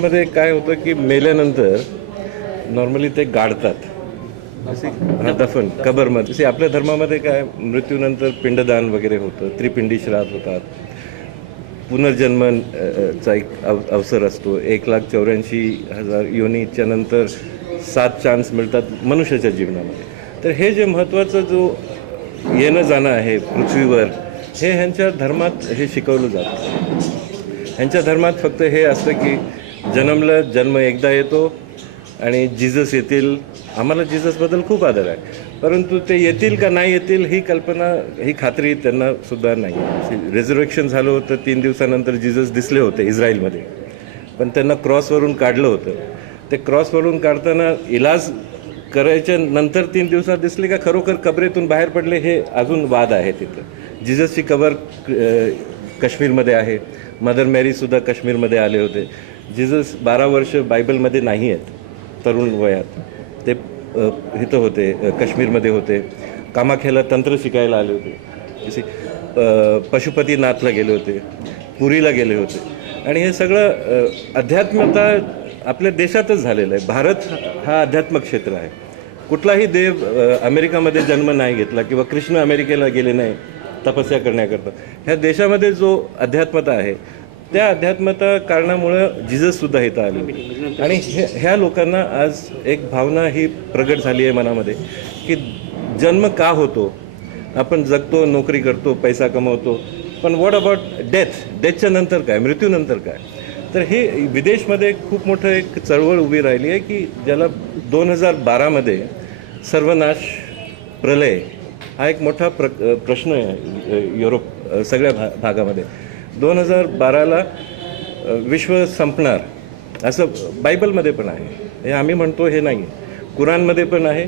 मध्ये काय होतं की मेल्यानंतर नॉर्मली ते गाडतात दफन कबरमध्ये. आपल्या धर्मामध्ये काय मृत्यूनंतर पिंडदान वगैरे होतं, त्रिपिंडी श्राद्ध होतात, पुनर्जन्म चा एक अवसर असतो. 1,84,000 योनीच्या नंतर 7 चान्स मिळतात मनुष्याच्या जीवनामध्ये. तर हे जे महत्त्वाचं जो येणं जाणं आहे पृथ्वीवर, हे ह्यांच्या धर्मात हे शिकवलं जातं. ह्यांच्या धर्मात फक्त हे असतं की जन्म एकदा येतो आणि जीसस येतील. आम्हाला जीससबद्दल खूप आदर आहे, परंतु ते येतील का नाही येतील ही कल्पना, ही खात्री त्यांना सुद्धा नाही. रिझर्वेक्शन झालं होतं, 3 दिवसानंतर जीसस दिसले होते इस्रायलमध्ये, पण त्यांना क्रॉसवरून काढलं होतं. ते क्रॉसवरून काढताना इलाज करायच्या नंतर 3 दिवसात दिसले का खरोखर कबरेतून बाहेर पडले, हे अजून वाद आहे. तिथं जीससची कबर काश्मीरमध्ये आहे. मदर मॅरीसुद्धा काश्मीरमध्ये आले होते. जीसस 12 वर्ष बायबलमध्ये नाही आहेत. तरुण वयात ते इथं होते, काश्मीरमध्ये होते. कामाख्याला तंत्र शिकायला आले होते. पशुपतीनाथला गेले होते, पुरीला गेले होते. आणि हे सगळं अध्यात्मता आपल्या देशातच झालेलं आहे. भारत हा अध्यात्मक क्षेत्र आहे. कुठलाही देव अमेरिकामध्ये जन्म नाही घेतला किंवा कृष्ण अमेरिकेला गेले नाही तपस्या करण्याकरता. ह्या देशामध्ये जो अध्यात्मता आहे, त्या अध्यात्मता कारणामुळं जीसससुद्धा इथं आले. आणि ह्या लोकांना आज एक भावना ही प्रगट झाली आहे मनामध्ये की जन्म का होतो, आपण जगतो, नोकरी करतो, पैसा कमवतो, पण व्हॉट अबाउट डेथच्या नंतर काय, मृत्यूनंतर काय. तर हे विदेशमध्ये खूप मोठं एक चळवळ उभी राहिली आहे की ज्याला 2012मध्ये सर्वनाश, प्रलय हा एक मोठा प्रश्न आहे युरोप सगळ्या भागामध्ये. 2012ला विश्व संपणार असं बायबलमध्ये पण आहे. हे आम्ही म्हणतो हे नाही, कुराणमध्ये पण आहे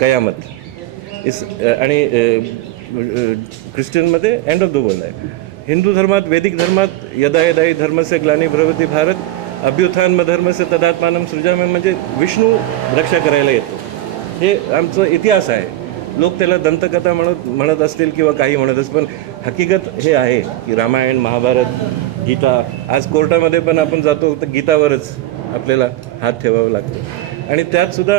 कयामत. आणि ख्रिश्चनमध्ये एंड ऑफ द वर्ल्ड आहे. हिंदू धर्मात, वैदिक धर्मात यदा यदा हि धर्मस्य ग्लानिर्भवति भारत अभ्युत्थान धर्मस्य तदात्मानं सृजाम्यहम्, म्हणजे विष्णू रक्षा करायला येतो. हे आमचा इतिहास आहे. लोक त्याला दंतकथा म्हणत असतील किंवा काही म्हणत असतील, पण हकीकत हे आहे की रामायण, महाभारत, गीता. आज कोर्टामध्ये पण आपण जातो तर गीतावरच आपल्याला हात ठेवावा लागतो. आणि त्यातसुद्धा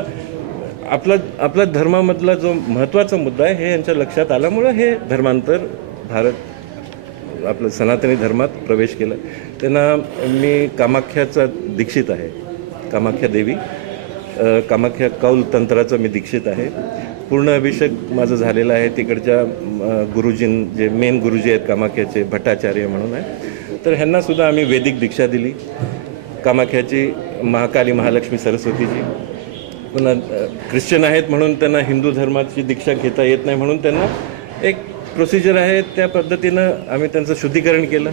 आपला धर्मामधला जो महत्त्वाचा मुद्दा आहे हे यांच्या लक्षात आल्यामुळं हे धर्मांतर भारत आपलं सनातनी धर्मात प्रवेश केला. त्यांना मी कामाख्याचा दीक्षित आहे, कामाख्या देवी, कामाख्या कौल तंत्राचा मी दीक्षित आहे. पूर्ण अभिषेक माझं झालेला आहे. तिकडच्या जे मेन गुरुजी आहेत कामाख्याचे, भट्टाचार्य म्हणून आहे. तर ह्यांनासुद्धा आम्ही वैदिक दीक्षा दिली, कामाख्याची, महाकाली, महालक्ष्मी, सरस्वतीची. पुन्हा ख्रिश्चन आहेत म्हणून त्यांना हिंदू धर्माची दीक्षा घेता येत नाही, म्हणून त्यांना एक प्रोसिजर आहे. त्या पद्धतीनं आम्ही त्यांचं शुद्धीकरण केलं.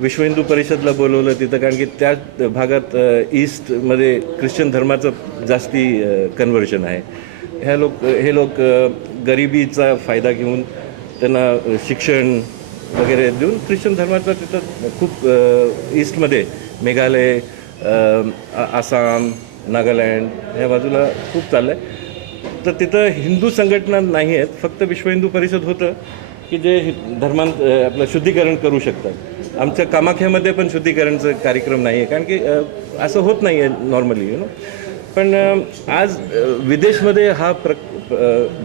विश्व हिंदू परिषदला बोलवलं तिथं, कारण की त्या भागात ईस्टमध्ये ख्रिश्चन धर्माचं जास्ती कन्व्हर्शन आहे. हे लोक गरिबीचा फायदा घेऊन त्यांना शिक्षण वगैरे देऊन ख्रिश्चन धर्माचा तिथं खूप ईस्टमध्ये मेघालय, आसाम, नागालँड ह्या बाजूला खूप चाललं आहे. तर तिथं हिंदू संघटना नाही आहेत, फक्त विश्व हिंदू परिषद होतं की जे आपलं शुद्धीकरण करू शकतात. आमच्या कामाख्यामध्ये पण शुद्धीकरणचं कार्यक्रम नाही आहे, कारण की असं होत नाही आहे नॉर्मली, पण आज विदेशमध्ये हा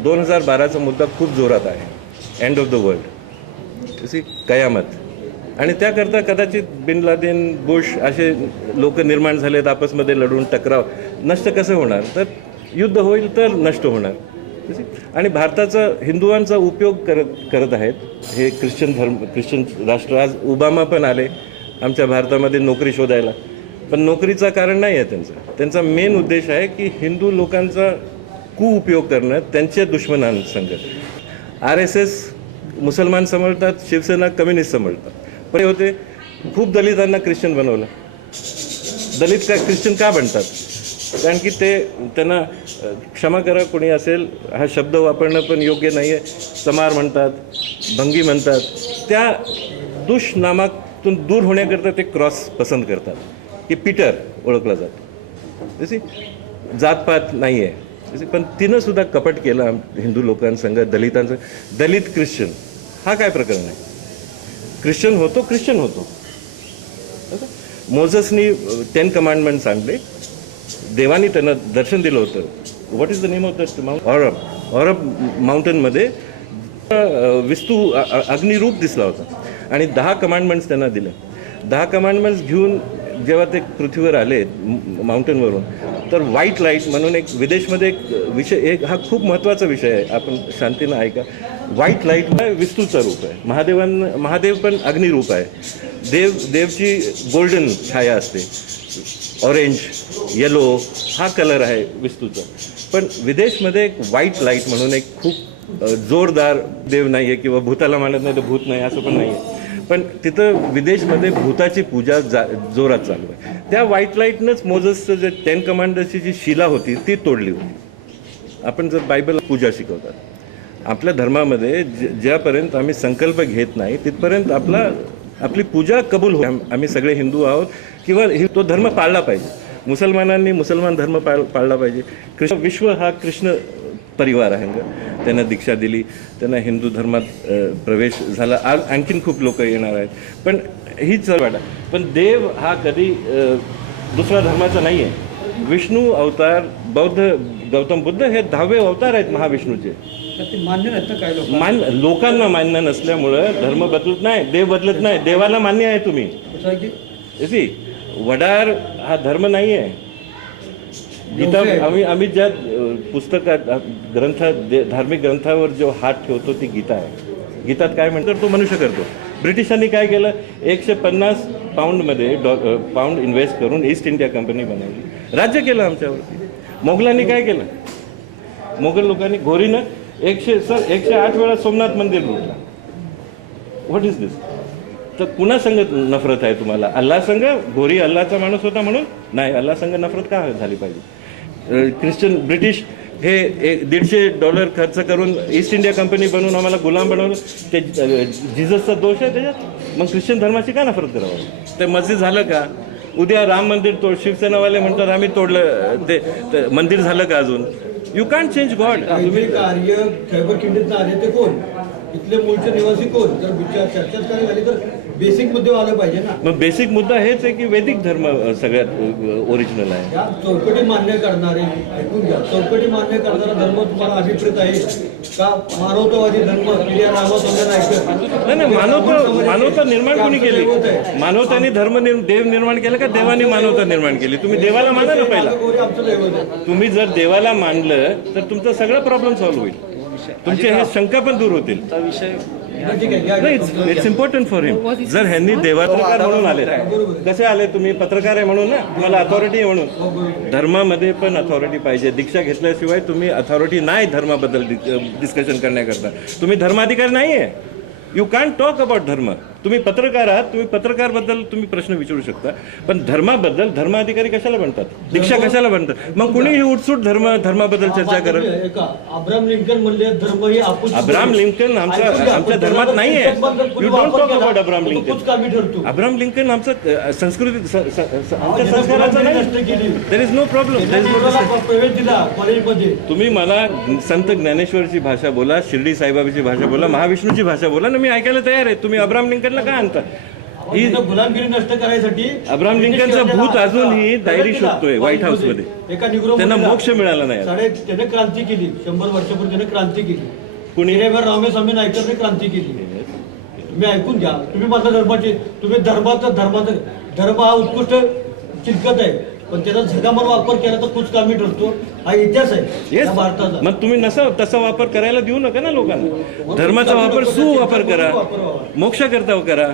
2012चा मुद्दा खूप जोरात आहे. एंड ऑफ द वर्ल्ड, कयामत. आणि त्याकरता कदाचित बिन लादेन, बुश असे लोक निर्माण झालेत आपसमध्ये लढून, टकराव. नष्ट कसं होणार, तर युद्ध होईल तर नष्ट होणार. आणि भारताचा, हिंदुवांचा उपयोग करत आहेत हे ख्रिश्चन राष्ट्र. आज ओबामा पण आले आमच्या भारतामध्ये नोकरी शोधायला, पण नोकरीचं कारण नाही आहे त्यांचा मेन उद्देश आहे की हिंदू लोकांचा कुउपयोग करणं त्यांच्या दुश्मनांसंग. RSS मुसलमान समजतात, शिवसेना कम्युनिस्ट समजतात. पण होते खूप दलितांना ख्रिश्चन बनवलं. दलित का ख्रिश्चन का बनतात, कारण की त्यांना, क्षमा करा कोणी असेल, हा शब्द वापरणं पण योग्य नाही आहे, चमार म्हणतात, भंगी म्हणतात. त्या दुष्नामातून दूर होण्याकरता ते क्रॉस पसंत करतात की पीटर ओळखला जातो. जशी जातपात नाही आहे, पण तिनं सुद्धा कपट केलं हिंदू लोकांसंग, दलितांचं. दलित ख्रिश्चन हा काय प्रकरण आहे? ख्रिश्चन होतो. मोझसनी 10 कमांडमेंट सांगले, देवानी त्यांना दर्शन दिलं होतं. What is the name of that mount? Horeb माउंटनमध्ये विस्तू अग्निरूप दिसला होता आणि 10 कमांडमेंट्स त्यांना दिले. 10 कमांडमेंट्स घेऊन जेव्हा ते पृथ्वीवर आले माउंटनवरून, तर व्हाईट लाईट म्हणून एक विदेशमध्ये एक विषय, एक हा खूप महत्त्वाचा विषय आहे, आपण शांतीनं ऐका. व्हाईट लाईट विस्तूचं रूप आहे. महादेव पण अग्निरूप आहे. देवची गोल्डन छाया असते, ऑरेंज येलो हा कलर आहे विस्तूचा. पण विदेशमध्ये एक व्हाईट लाईट म्हणून एक खूप जोरदार देव नाही आहे, किंवा भूताला मानत नाही तर भूत नाही असं पण नाही आहे, पण तिथं विदेशमध्ये भूताची पूजा जोरात चालू आहे. त्या व्हाईट लाईटनंच मोझसचं जे 10 कमांडर्सची जी शिला होती ती तोडली होती. आपण जर बायबल पूजा शिकवतात, आपल्या धर्मामध्ये ज्यापर्यंत आम्ही संकल्प घेत नाही तिथपर्यंत आपली पूजा कबूल हो. आम्ही सगळे हिंदू आहोत, किंवा तो धर्म पाळला पाहिजे. मुसलमानांनी मुसलमान धर्म पाळला पाहिजे. विश्व हा कृष्ण परिवार आहे. त्यांना दीक्षा दिली, त्यांना हिंदू धर्मात प्रवेश झाला. आज आणखीन खूप लोक येणार आहेत. पण हीच वाटा, पण देव हा कधी दुसऱ्या धर्माचा नाही आहे. विष्णू अवतार, बौद्ध गौतम बुद्ध हे 10वे अवतार आहेत महाविष्णूचे. मान्य नाही काय लोकांना मान्य नसल्यामुळं धर्म बदलत नाही, देव बदलत नाही. देवाला मान्य आहे तुम्ही. वडार हा धर्म नाही आहे. गीता आम्ही ज्या पुस्तकात धार्मिक ग्रंथावर जो हात ठेवतो ती गीता आहे. गीतात काय म्हणतात तो मनुष्य करतो. ब्रिटिशांनी काय केलं, 150 पाऊंड इन्व्हेस्ट करून ईस्ट इंडिया कंपनी बनवली, राज्य केलं आमच्यावरती. मोगलांनी काय केलं, मोगल लोकांनी घोरीनं 108 वेळा सोमनाथ मंदिर लुटलं. व्हॉट इज दिस? तर कुणा संग नफरत आहे तुम्हाला? अल्लाह संग? घोरी अल्लाचा माणूस होता म्हणून नाही, अल्लाह संग नफरत का झाली पाहिजे? ब्रिटिश हे $150 खर्च करून ईस्ट इंडिया कंपनी बनवून आम्हाला गुलाम बनवलं. ते जिजसचा दोष आहे त्याच्यात. मग ख्रिश्चन धर्माची का नफरत करावं? ते मस्जिद झालं का? उद्या राम मंदिर शिवसेनावाले म्हणतात आम्ही तोडलं, ते मंदिर झालं का अजून? You can't change God. तुम्ही कार्य खैबर खिंडीत आले ते कोण, इथले मूळचे निवासी कोण? जर चर्चा करायला झाली तर बेसिक मुद्दे आले पाहिजे ना. मग बेसिक मुद्दा हेच आहे की वैदिक धर्म सगळ्यात ओरिजिनल आहे. या चौकटी मान्य करणारे, ऐकून घ्या, चौकटी मान्य करणारा धर्म तुम्हाला अभिप्रेत आहे का? मानवतावादी धर्म नाही, मानवता निर्माण कोणी केली? मानवतानी देव निर्माण केलं का देवानी मानवता निर्माण केली? तुम्ही देवाला माना ना पहिला. तुम्ही जर देवाला मानलं तर तुमचा सगळा प्रॉब्लेम सॉल्व्ह होईल. तुमचे हे शंका पण दूर होतील. इट्स इम्पॉर्टंट फॉर हिम. जर ह्यांनी पत्रकार म्हणून आले, कसे आले तुम्ही? पत्रकार आहे म्हणून ना, तुम्हाला अथॉरिटी आहे म्हणून. धर्मामध्ये पण अथॉरिटी पाहिजे. दीक्षा घेतल्याशिवाय तुम्ही अथॉरिटी नाही धर्माबद्दल डिस्कशन करण्याकरता. तुम्ही धर्माधिकारी नाही आहे. यू कॅन्ट टॉक अबाउट धर्म. तुम्ही पत्रकार आहात, तुम्ही पत्रकारबद्दल तुम्ही प्रश्न विचारू शकता, पण धर्माबद्दल धर्माधिकारी कशाला बनतात? दीक्षा कशाला बनतात? मग कुणीही उठसूट धर्माबद्दल चर्चा करत. अब्राहम लिंकन म्हणले धर्म हे अब्राहम लिंकन आमच्या धर्मात नाही आहे. You don't talk about Abraham Lincoln. Abraham Lincoln आमचं संस्कृती आमच्या संस्काराचं नाही. There is no problem. प्रवेश दिला कॉलेजमध्ये. तुम्ही मला संत ज्ञानेश्वरची भाषा बोला, शिर्डी साईबाबाची भाषा बोला, महाविष्णूची भाषा बोला ना, मी ऐकायला तयार आहे. तुम्ही अब्राहम लिंकनला का आणता? ही गुलामगिरी नष्ट करायसाठी अब्राहम लिंकनचा भूत अजूनही डायरी शोधतोय व्हाईट हाऊस मध्ये. त्यांना मोक्ष मिळाला नाही. त्याने क्रांती केली. 100 वर्षापूर्वी त्याने क्रांती केली. कुणी? रामेस्वामी नाईकरने क्रांती केली. तुम्ही ऐकून घ्या. तुम्ही माझ्या धर्माचे, तुम्ही धर्म हा उत्कृष्ट चिलकत आहे, पण त्याचा झगामार वापर केला तर कुचकामी ठरतो. हा इतिहास आहे भारताचा. मग तुम्ही तसा वापर करायला देऊ नका ना लोकांना. धर्माचा वापर सुवापर करा, मोक्ष करता करा.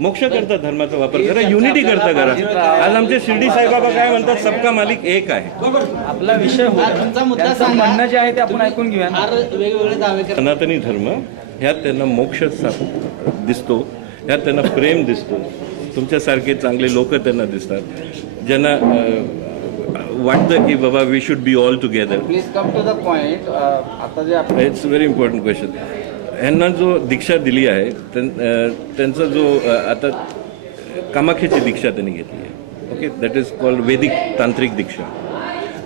मोक्ष करता धर्माचा वापर करा, युनिटी करता करा. आज आमचे शिर्डी साईबाबा काय म्हणतात, सबका मालिक एक आहे. आपला विषय म्हणणं जे आहे ते आपण ऐकून घेऊया. वेगवेगळे दावे. सनातनी धर्म ह्यात त्यांना मोक्ष दिसतो, ह्यात त्यांना प्रेम दिसतो. तुमच्यासारखे चांगले लोक त्यांना दिसतात, ज्यांना वाटतं की बाबा we should be all together. Please come to the point. आता जे इट्स व्हेरी इम्पॉर्टंट क्वेश्चन. ह्यांना जो दीक्षा दिली आहे त्यांचा जो आता कामाख्याची दीक्षा त्यांनी घेतली आहे. ओके, दॅट इज कॉल्ड वैदिक तांत्रिक दीक्षा.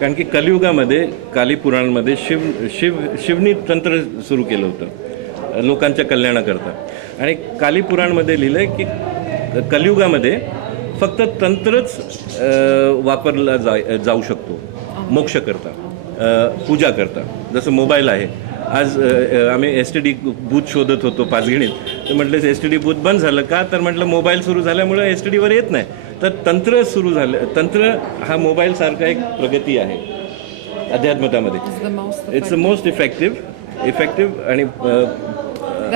कारण की कलियुगामध्ये कालीपुराणमध्ये शिवनी तंत्र सुरू केलं होतं लोकांच्या कल्याणाकरता. आणि कालीपुराणमध्ये लिहिलं आहे की कलियुगामध्ये फक्त तंत्रच वापरला जाऊ शकतो मोक्ष करता, पूजा करता. जसं मोबाईल आहे. आज आम्ही STD बूथ शोधत होतो पाचगणीत, तर म्हटलं STD बूथ बंद झालं का, तर म्हटलं मोबाईल सुरू झाल्यामुळे STDवर येत नाही. तर तंत्र सुरू झालं. तंत्र हा मोबाईलसारखा एक प्रगती आहे अध्यात्मतामध्ये. इट्स द मोस्ट इफेक्टिव्ह आणि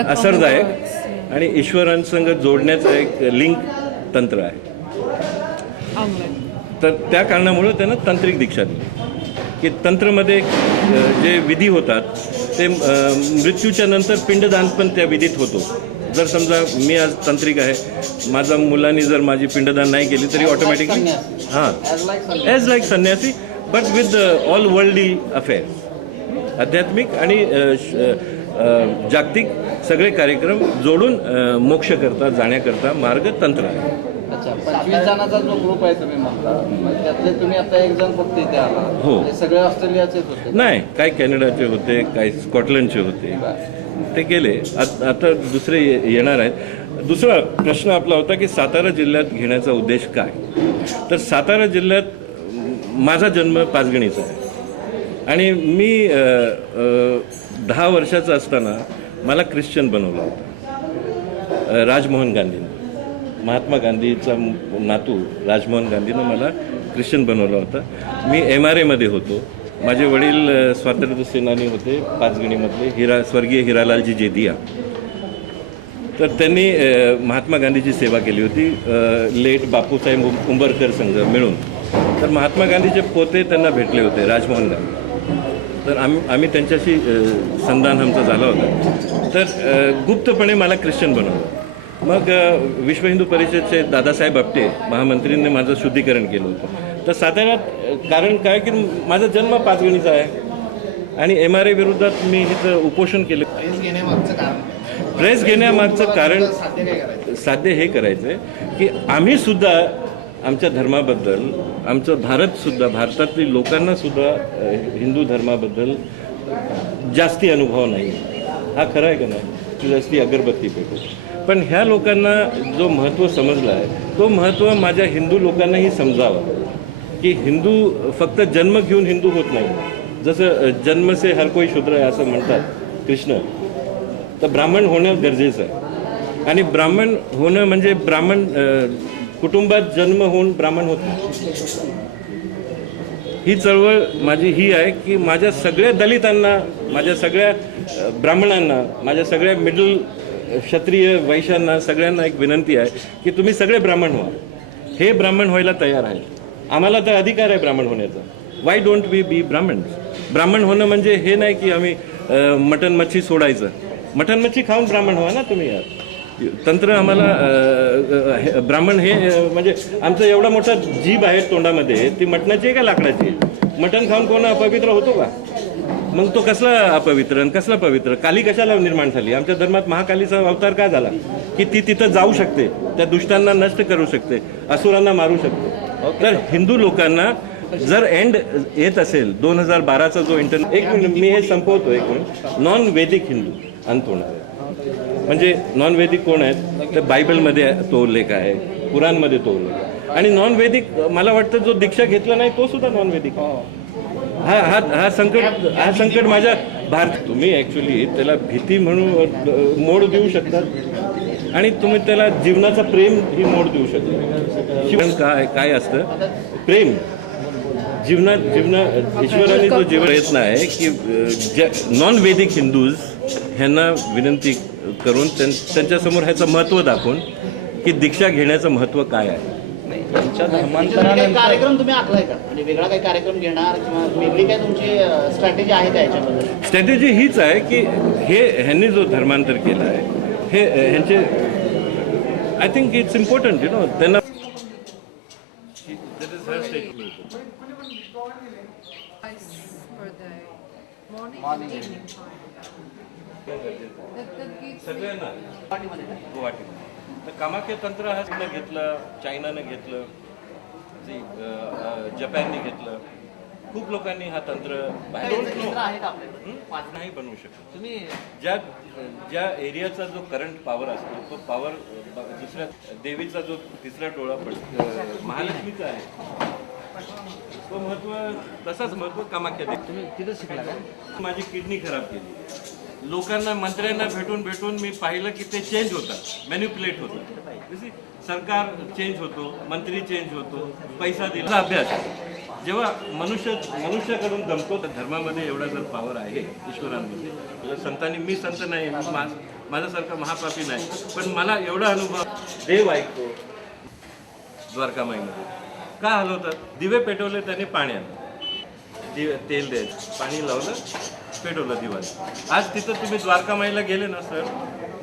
असरदायक आणि ईश्वरांसंग जोडण्याचं एक लिंक तंत्र आहे. तर त्या कारणामुळं त्यांना तांत्रिक दीक्षा दिली की तंत्रमध्ये जे विधी होतात ते मृत्यूच्या नंतर पिंडदान पण त्या विधीत होतो. जर समजा मी आज तांत्रिक आहे, माझ्या मुलांनी जर माझी पिंडदान नाही केली तरी ऑटोमॅटिकली ॲज लाईक संन्यासी but with all worldly affairs. आध्यात्मिक आणि जागतिक सगळे कार्यक्रम जोडून मोक्ष करता जाण्याकरता मार्ग तंत्र आहे. अच्छा, 25 जणांचा जो ग्रुप आहे तुम्ही म्हणता, त्यातले तुम्ही आता एक जण फक्त इथे आला. हो. सगळे ऑस्ट्रेलियाचेच होते? नाही, काही कॅनडाचे होते, काही स्कॉटलंडचे होते, ते गेले. आता दुसरे येणार आहेत. दुसरा प्रश्न आपला होता की सातारा जिल्ह्यात घेण्याचा उद्देश काय. तर सातारा जिल्ह्यात माझा जन्म पाचगणीचा आहे आणि मी 10 वर्षाचा असताना मला ख्रिश्चन बनवलं होतं राजमोहन गांधींनी. महात्मा गांधीचा नातू राजमोहन गांधीनं मला ख्रिश्चन बनवलं होतं. मी MRAमध्ये होतो. माझे वडील स्वातंत्र्य सेनानी होते पाचगणीमधले, स्वर्गीय हिरालालजी जेदिया. तर त्यांनी महात्मा गांधीची सेवा केली होती लेट बापूसाहेब उंबरकर संघ मिळून. तर महात्मा गांधीचे पोते त्यांना भेटले होते, राजमोहन गांधी. तर आम्ही त्यांच्याशी संधान आमचा झाला होता. तर गुप्तपणे मला ख्रिश्चन बनवलं. मग विश्व हिंदू परिषदचे दादासाहेब आपटे महामंत्रींनी माझं शुद्धीकरण केलं होतं. तर साताऱ्यात कारण काय की माझा जन्म पाचगणीचा आहे आणि MRA विरोधात मी इथं उपोषण केलं. प्रेस घेण्यामागचं कारण साध्य हे करायचं आहे की आम्ही सुद्धा आमच्या धर्माबद्दल, आमचं भारतसुद्धा, भारतातील लोकांनासुद्धा हिंदू धर्माबद्दल जास्ती अनुभव नाही. हा खरा आहे का नाही की जास्ती अगरबत्ती पेटो. पण ह्या लोकांना जो महत्त्व समजला आहे तो महत्त्व माझ्या हिंदू लोकांनाही समजावा की हिंदू फक्त जन्म घेऊन हिंदू होत नाही. जसं जन्म से हर कोई शूद्र आहे असं म्हणतात कृष्ण, तर ब्राह्मण होणं गरजेचं आहे. आणि ब्राह्मण होणं म्हणजे ब्राह्मण कुटुंबात जन्म होऊन ब्राह्मण होत नाही. ही चळवळ माझी ही आहे की माझ्या सगळ्या दलितांना, माझ्या सगळ्या ब्राह्मणांना, माझ्या सगळ्या मिडल क्षत्रिय वैश्यांना सगळ्यांना एक विनंती आहे की तुम्ही सगळे ब्राह्मण व्हा. हे ब्राह्मण व्हायला तयार आहे. आम्हाला तर अधिकार आहे ब्राह्मण होण्याचा. वाय डोंट वी बी ब्राह्मण. ब्राह्मण होणं म्हणजे हे नाही की आम्ही मटण मच्छी सोडायचं. मटण मच्छी खाऊन ब्राह्मण व्हा ना तुम्ही. यार तंत्र आम्हाला ब्राह्मण हे म्हणजे आमचं एवढा मोठा जीभ आहे तोंडामध्ये, ती मटणाची आहे का लाकडाची. मटण खाऊन कोण अपवित्र होतो का. मग तो कसला अपवित्र आणि कसला पवित्र. काली कशाला निर्माण झाली. आमच्या धर्मात महाकालीचा अवतार का झाला की ती तिथं जाऊ शकते, त्या दुष्टांना नष्ट करू शकते, असुरांना मारू शकते. तर हिंदू लोकांना जर एंड येत असेल 2012चा जो एक मिनिट मी हे संपवतो. एक मिनिट. नॉन वैदिक हिंदू अंत होणार आहे. म्हणजे नॉन वैदिक कोण आहेत तर बायबलमध्ये तो उल्लेख आहे, कुराणमध्ये तो उल्लेख आहे. आणि नॉन वैदिक मला वाटतं जो दीक्षा घेतला नाही तो सुद्धा नॉन वैदिक. हा संकट माझ्या भारत. तुम्ही ॲक्च्युली त्याला भीती म्हणून मोड देऊ शकतात आणि तुम्ही त्याला जीवनाचा प्रेम ही मोड देऊ शकता. जीवन काय असतं प्रेम. ईश्वराने जो जीवन प्रयत्न आहे की नॉन वैदिक हिंदूज ह्यांना विनंती करून त्यांच्यासमोर ह्याचं महत्त्व दाखवून की दीक्षा घेण्याचं महत्त्व काय आहे. त्यांच्या धर्मांतरानंतर कार्यक्रम तुम्ही आखलाय का, म्हणजे वेगळा काही कार्यक्रम घेणार किंवा वेगळी काय तुमची स्ट्रॅटेजी आहे का याच्याबद्दल. स्ट्रॅटेजी हीच आहे की ह्यांनी जो धर्मांतर केलं आहे हे ह्यांचे I think it's important you know. त्यांना सगळ्यांना गुवाहाटी तर कामाख्या तंत्र हा घेतलं, चायनानं घेतलं, जपानने घेतलं. खूप लोकांनी हा तंत्र काही यंत्र आहे का आपल्याकडे? नाही बनवू शकत. तुम्ही ज्या एरियाचा जो करंट पॉवर असतो तो पॉवर दुसऱ्या देवीचा जो तिसरा डोळा पडतो महालक्ष्मीचा आहे तो महत्व तसाच महत्व कामाख्या देवी. तुम्ही तिथं शिकला का? माझी किडनी खराब केली. लोकांना मंत्र्यांना भेटून मी पाहिलं की ते चेंज होतात, मॅन्युप्युलेट होतं. सरकार चेंज होतो, मंत्री चेंज होतो, पैसा दिला. अभ्यास जेव्हा मनुष्याकडून जमतो तर धर्मामध्ये एवढा जर पॉवर आहे ईश्वरांमध्ये, तर संतांनी, मी संत नाही, माझ्यासारखा महापापी नाही, पण मला एवढा अनुभव, देव ऐकतो. द्वारकामाईमध्ये का हलवतात? दिवे पेटवले त्याने पाण्यात, तेल द्यायचं, पाणी लावलं, पेटवलं दिवा. आज तिथं तुम्ही द्वारकामाईला गेले ना सर,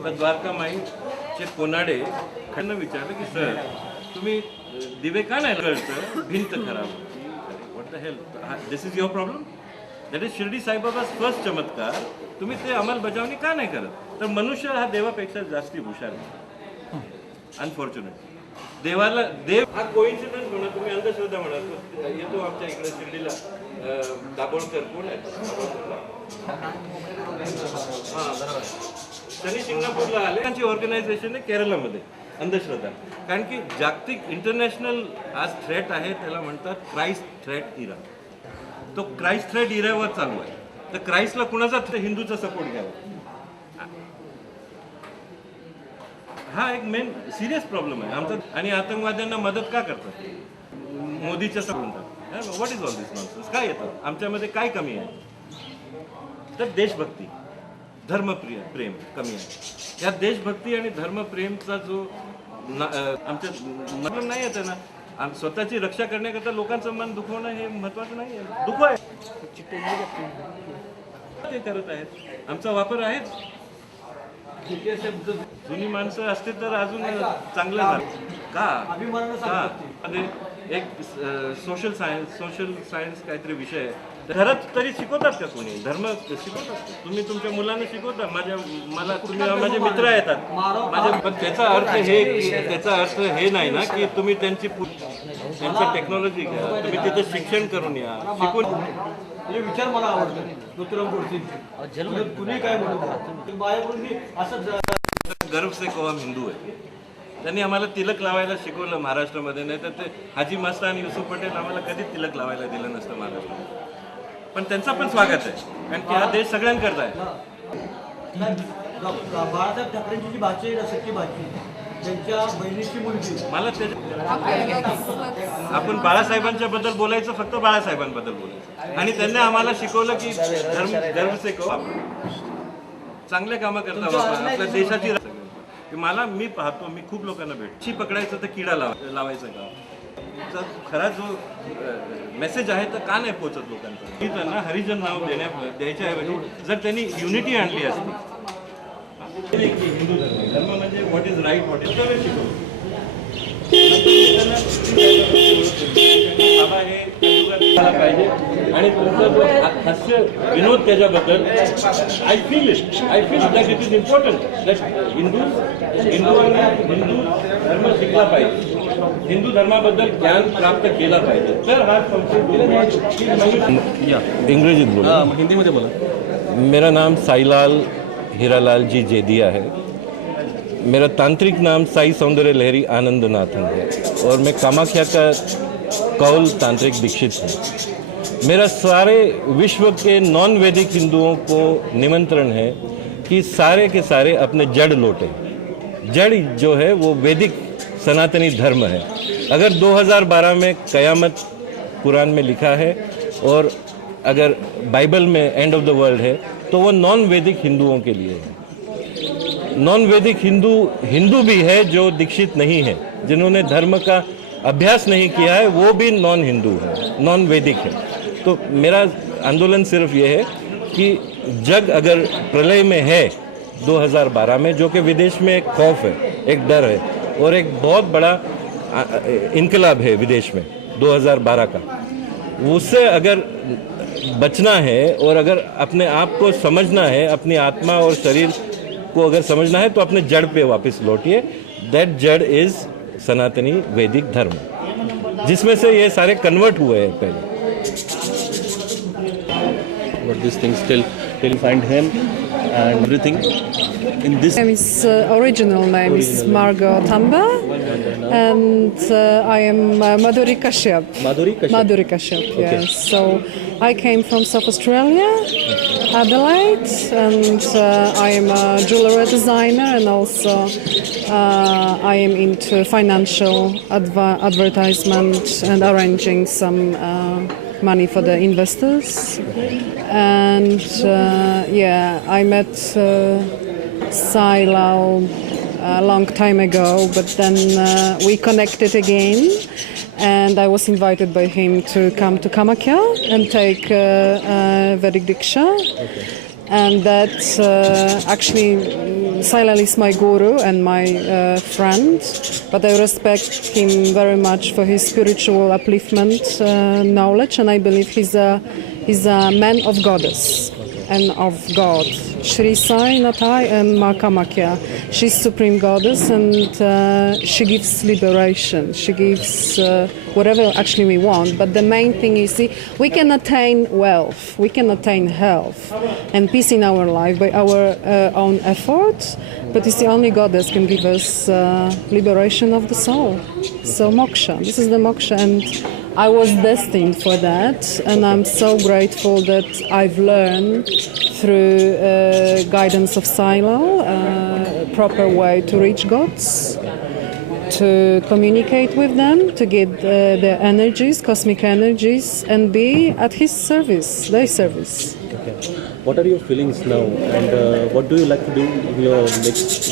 तर द्वारकामाईचे कोनाडे त्यांना विचारलं की सर तुम्ही दिवे का नाही कळतं, भिंत खराब होती. What the hell, this is your problem. That is Shirdi Saibaba's first चमत्कार. तुम्ही ते अंमलबजावणी का नाही करत? तर मनुष्य हा देवापेक्षा जास्ती हुशार आहे. अनफॉर्च्युनेट देवाला देव हा कोइन्सिडन्स म्हणा, तुम्ही अंधश्रद्धा म्हणा. येतो आमच्या इकडे शिर्डीला दाभोळकर, कोण आहे शनी शिंगणापूरला आले. त्यांची ऑर्गनायझेशन आहे केरळमध्ये अंधश्रद्धा. कारण की जागतिक इंटरनॅशनल आज थ्रेट आहे, त्याला म्हणतात क्राइस्ट थ्रेट इरा. तो क्राइस्ट थ्रेट इरावर चालू आहे. तर क्राइस्टला कुणाचा हिंदूचा सपोर्ट घ्यावा, हा एक मेन सिरियस प्रॉब्लेम आहे आमचा. आणि आतंकवाद्यांना मदत का करतात? मोदीच्या म्हणतात. What is all this nonsense? काय येतं आमच्यामध्ये? काय कमी आहे? तर देशभक्ती, प्रेम कमी आहे. या देशभक्ती आणि धर्मप्रेमचा जो आमच्या मतलब नाही येते ना, स्वतःची रक्षा करण्याकरता लोकांचं मन दुखवणं हे महत्वाचं नाही आहे. दुःख आहे ते करत आहेत, आमचा वापर आहेच. जुनी माणसं असते तर अजून चांगलं झालं का? एक सोशल सायन्स काहीतरी विषय आहे. खरंच तरी शिकवतात का कोणी? धर्म शिकवतात. तुम्ही तुमच्या मुलांना शिकवता. तुम्ही माझे मित्र येतात माझे, पण त्याचा अर्थ हे नाही ना की तुम्ही त्यांचं टेक्नॉलॉजी घ्या, तुम्ही तिथे शिक्षण करून या, शिकून. हे विचार मला आवडतात ज्योतिराव गोडसे. कुणी काय म्हणतो माझ्याकडून असं गर्व से कहो हम हिंदू आहे. त्यांनी आम्हाला तिलक लावायला शिकवलं महाराष्ट्रामध्ये. नाही तर ते हाजी मस्तान, युसुफ पटेल आम्हाला कधीच तिलक लावायला दिलं नसतं महाराष्ट्रामध्ये. पण त्यांचं पण स्वागत आहे, कारण की हा देश सगळ्यांकरता आहे. बाळासाहेब ठाकरेंची जी भाषा आहे ना, सख्खी भाषी, त्यांच्या बहिणीची मुलगी. मला आपण बाळासाहेबांच्या बद्दल बोलायचं, फक्त बाळासाहेबांबद्दल बोलायचं. आणि त्यांनी आम्हाला शिकवलं की गर्व से कहो, चांगल्या कामं करता बाबा, आपल्या देशाची. मी पाहतो, मी खूप लोकांना भेटची पकडायचं तर किडा लावायचं का? खरा जो मेसेज आहे तर का नाही पोहोचत लोकांपर्यंत? की त्यांना हरिजन नाव द्यायच्याऐवजी जर त्यांनी युनिटी आणली असती. हिंदू धर्म म्हणजे what is right, what is शिकवलं. बाबा हे पाहिजे. आणि तुमचा जो हास्य विनोद त्याच्याबद्दल I feel that it is important that Hindu धर्म शिकला पाहिजे, हिंदू धर्माबद्दल ज्ञान प्राप्त केला पाहिजे. तर हा इंग्रजीत बोला, हिंदीमध्ये बोला. मेरा नाम साईलाल हीरालाल जी जेदिया है. मेरा तांत्रिक नाम साई सौंदर्य लहरी आनंदनाथन है और मैं कामाख्या का कौल तांत्रिक दीक्षित हूँ. मेरा सारे विश्व के नॉन वैदिक हिंदुओं को निमंत्रण है कि सारे के सारे अपने जड़ लौटें. जड़ जो है वो वैदिक सनातनी धर्म है. अगर 2012 में कयामत कुरान में लिखा है और अगर बाइबल में एंड ऑफ द वर्ल्ड है तो वो नॉन वैदिक हिंदुओं के लिए है. नॉन वैदिक हिंदू भी है जो दीक्षित नहीं है, जिन्होंने धर्म का अभ्यास नहीं किया है, वो भी नॉन हिंदू है, नॉन वैदिक है. तो मेरा आंदोलन सिर्फ ये है कि जग अगर प्रलय में है 2012 में, जो कि विदेश में एक खौफ है, एक डर है और एक बहुत बड़ा इनकलाब है विदेश में 2012 का, उससे अगर बचना है और अगर अपने आप को समझना है, अपनी आत्मा और शरीर को अगर समझना है तो अपने जड़ पे वापस लौटिए. दैट जड़ इज सनातनी वैदिक धर्म, जिसमें से ये सारे कन्वर्ट हुए हैं पहले. these things till you find him and everything. In this His original name is Margot Tamba, and I am Madhuri Kashyap. Madhuri Kashyap, yes. So I came from South Australia, Adelaide, and I am a jewelry designer, and also I am into financial advertisement and arranging some money for the investors. And I met Sailal a long time ago, but then we connected again, and I was invited by him to come to Kamakya and take Vedic Diksha. And that actually, Sailal is my guru and my friend, but I respect him very much for his spiritual upliftment knowledge, and I believe he's a man of goddess and of God. Shri Sai Natai and Ma Kamakya. She's supreme goddess, and she gives liberation. She gives whatever actually we want. But the main thing is, see, we can attain wealth, we can attain health and peace in our life by our own effort. But it's the only goddess can give us liberation of the soul. So moksha. This is the moksha, and I was destined for that, and I'm so grateful that I've learned through guidance of Silo a proper way to reach gods, to communicate with them, to get their energies, cosmic energies, and be at his service, their service. Okay. What are your feelings now, and what do you like to do in your next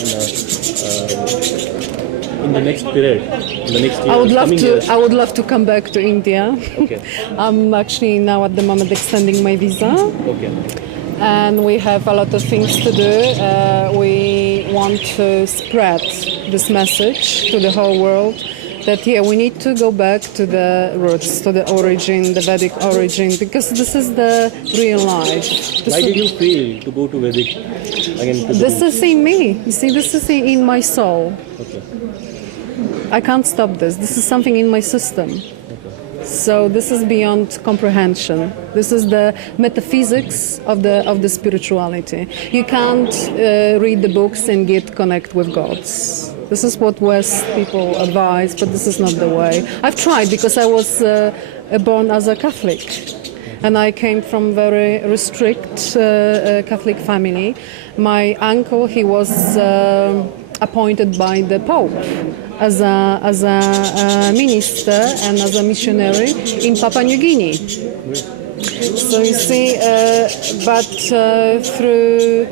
in the next period, in the next year? I would love to come back to India. Okay. I'm actually now at the moment extending my visa. Okay. And we have a lot of things to do. We want to spread this message to the whole world that we need to go back to the roots, to the origin, the Vedic origin, because this is the real life. Why did you feel to go to Vedic again? This is in me. You see, this is in my soul. Okay. I can't stop this. This is something in my system. So this is beyond comprehension. This is the metaphysics of the spirituality. You can't read the books and connect with gods. This is what West people advise, but this is not the way. I've tried because I was born as a Catholic, and I came from very restrict Catholic family. My uncle, he was appointed by the Pope as a minister and as a missionary in Papua New Guinea. So you see, but through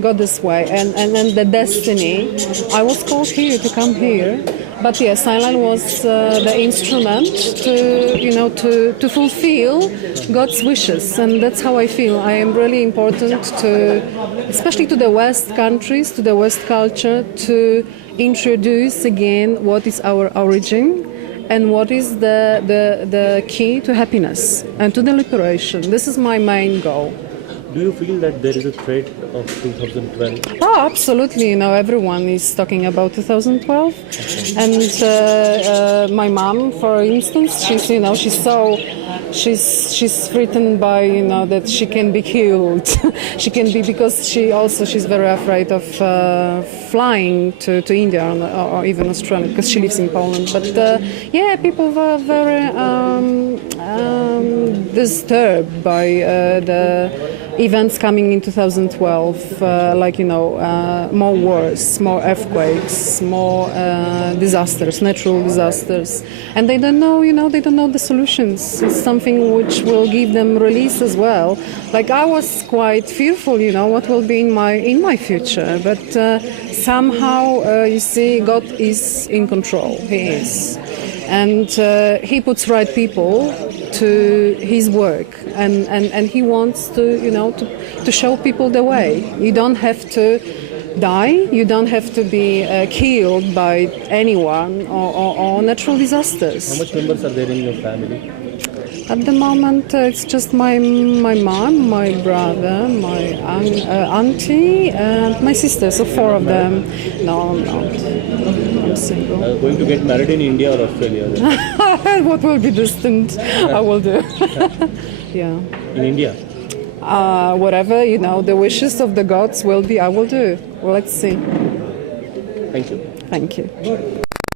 goddess way and the destiny, I was called here to come here. But yes, Sailal was the instrument to fulfill God's wishes, and that's how I feel. I am really important to, especially to the West countries, to the West culture, to introduce again what is our origin and what is the key to happiness and to the liberation. This is my main goal. Do you feel that there is a threat of 2012? Oh, absolutely. Everyone is talking about 2012. And my mom, for instance, she's threatened by, that she can be killed. She can be, because she's very afraid of flying to India or even Australia, because she lives in Poland. But people were very disturbed by the events coming in 2012, more wars, more earthquakes, more disasters, natural disasters, and they don't know, they don't know the solutions. It's something which will give them release as well. Like, I was quite fearful, what will be in my future, but somehow you see, God is in control. He is. And he puts right people to his work, and he wants to show people the way. You don't have to die, you don't have to be killed by anyone or natural disasters. How much members are there in your family? At the moment, it's just my mom, my brother, my auntie, and my sister. So 4 of them. No, I'm not. I'm single. Going to get married in India or Australia? What will be distant, I will do. Yeah. in India? Whatever, the wishes of the gods will be, I will do. Well, let's see. Thank you. Thank you.